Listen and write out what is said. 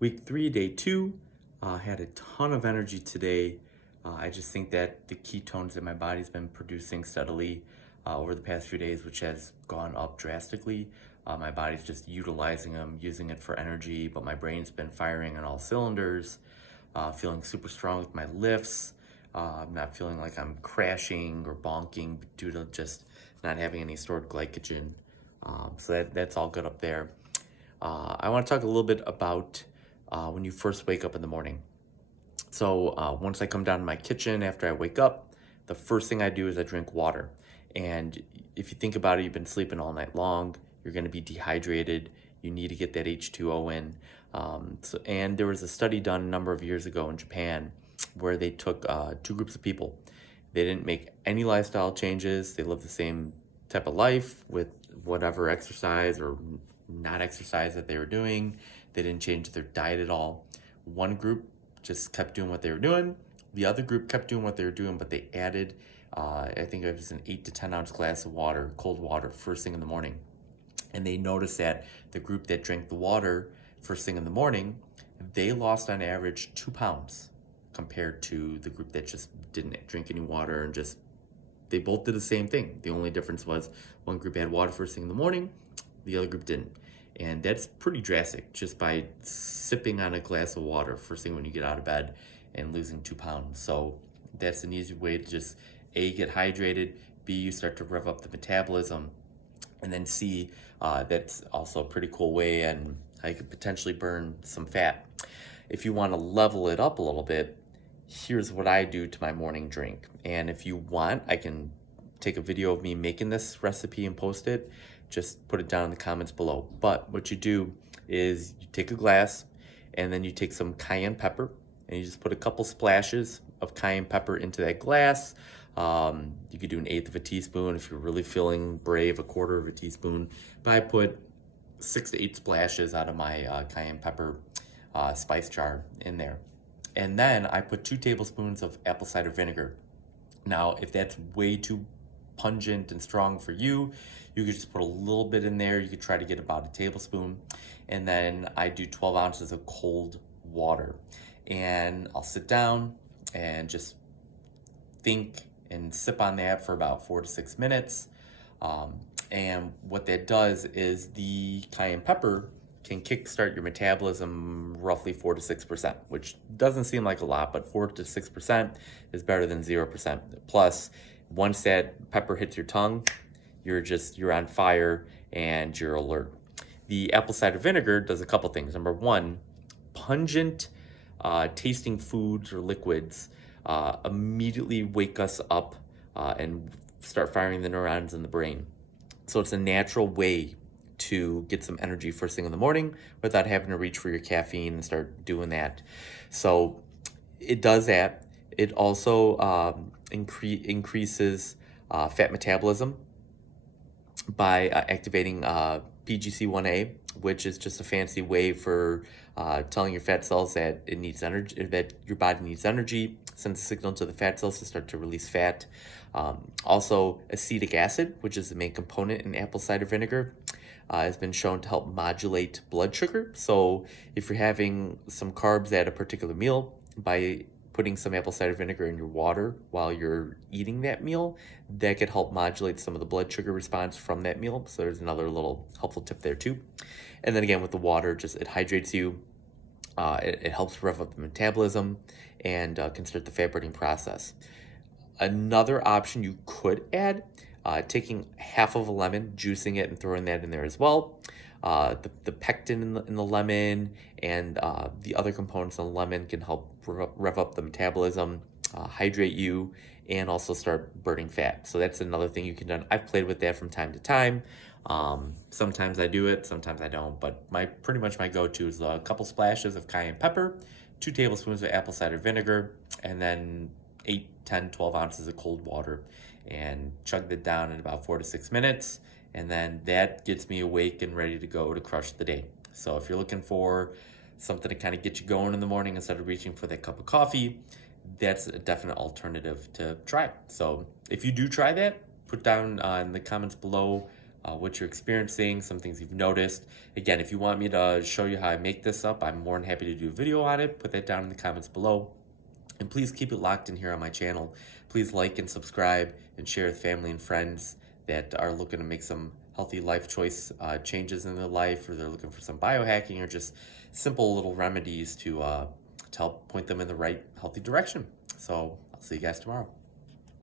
Week 3, day 2, had a ton of energy today. I just think that the ketones that my body's been producing steadily over the past few days, which has gone up drastically. My body's just utilizing them, using it for energy, but my brain's been firing on all cylinders, feeling super strong with my lifts. I'm not feeling like I'm crashing or bonking due to just not having any stored glycogen. So that's all good up there. I want to talk a little bit about when you first wake up in the morning. So once I come down to my kitchen after I wake up, the first thing I do is I drink water. And if you think about it, you've been sleeping all night long, you're going to be dehydrated. You need to get that H2O in. And there was a study done a number of years ago in Japan where they took two groups of people. They didn't make any lifestyle changes. They lived the same type of life with whatever exercise or not exercise that they were doing. They didn't change their diet at all. One group just kept doing what they were doing. The other group kept doing what they were doing, but they added, I think it was an 8 to 10 ounce glass of water, cold water, first thing in the morning. And they noticed that the group that drank the water first thing in the morning, they lost on average 2 pounds compared to the group that just didn't drink any water and they both did the same thing. The only difference was one group had water first thing in the morning, the other group didn't. And that's pretty drastic, just by sipping on a glass of water first thing when you get out of bed and losing 2 pounds. So that's an easy way to just A, get hydrated, B, you start to rev up the metabolism, and then C, that's also a pretty cool way and I could potentially burn some fat. If you want to level it up a little bit, here's what I do to my morning drink. And if you want, I can take a video of me making this recipe and post it. Just put it down in the comments below. But what you do is you take a glass and then you take some cayenne pepper and you just put a couple splashes of cayenne pepper into that glass. You could do an eighth of a teaspoon if you're really feeling brave, a quarter of a teaspoon. But I put 6 to 8 splashes out of my cayenne pepper spice jar in there. And then I put 2 tablespoons of apple cider vinegar. Now, if that's way too pungent and strong for you, you could just put a little bit in there. You could try to get about a tablespoon. And then I do 12 ounces of cold water. And I'll sit down and just think and sip on that for about 4 to 6 minutes. And what that does is the cayenne pepper can kickstart your metabolism roughly 4 to 6%, which doesn't seem like a lot, but 4 to 6% is better than 0%. Plus, once that pepper hits your tongue, you're on fire and you're alert. The apple cider vinegar does a couple things. Number one, pungent tasting foods or liquids immediately wake us up and start firing the neurons in the brain. So it's a natural way to get some energy first thing in the morning without having to reach for your caffeine and start doing that. So it does that. It also increases fat metabolism by activating PGC1A, which is just a fancy way for telling your fat cells that it needs energy, that your body needs energy, sends a signal to the fat cells to start to release fat. Also, acetic acid, which is the main component in apple cider vinegar, has been shown to help modulate blood sugar. So if you're having some carbs at a particular meal, by putting some apple cider vinegar in your water while you're eating that meal, that could help modulate some of the blood sugar response from that meal. So there's another little helpful tip there too. And then again, with the water, it hydrates you. It helps rev up the metabolism and can start the fat burning process. Another option you could add, taking half of a lemon, juicing it and throwing that in there as well. The pectin in the lemon and the other components in the lemon can help rev up the metabolism, hydrate you, and also start burning fat. So that's another thing you can do. I've played with that from time to time. Sometimes I do it, sometimes I don't, but pretty much my go-to is a couple splashes of cayenne pepper, 2 tablespoons of apple cider vinegar, and then 8, 10, 12 ounces of cold water, and chug that down in about 4 to 6 minutes. And then that gets me awake and ready to go to crush the day. So if you're looking for something to kind of get you going in the morning instead of reaching for that cup of coffee, that's a definite alternative to try. So if you do try that, put down in the comments below what you're experiencing, some things you've noticed. Again, if you want me to show you how I make this up, I'm more than happy to do a video on it. Put that down in the comments below. And please keep it locked in here on my channel. Please like and subscribe and share with family and friends that are looking to make some healthy life choice changes in their life, or they're looking for some biohacking or just simple little remedies to help point them in the right healthy direction. So I'll see you guys tomorrow.